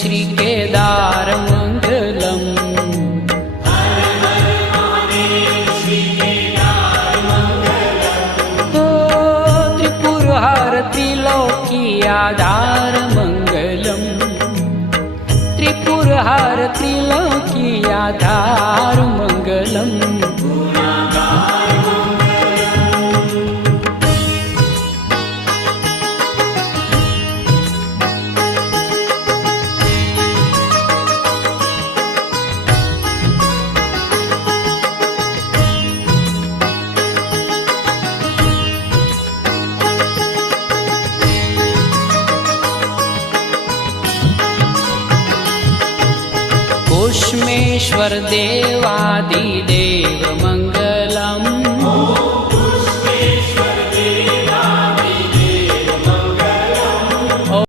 Shri Kedar मंगलम। त्रिपुरहार त्रिलोकी आधार मंगलम, त्रिपुरहार त्रिलोकी आधार मंगलम। कोशमेश्वर देवादिदेव मंगल।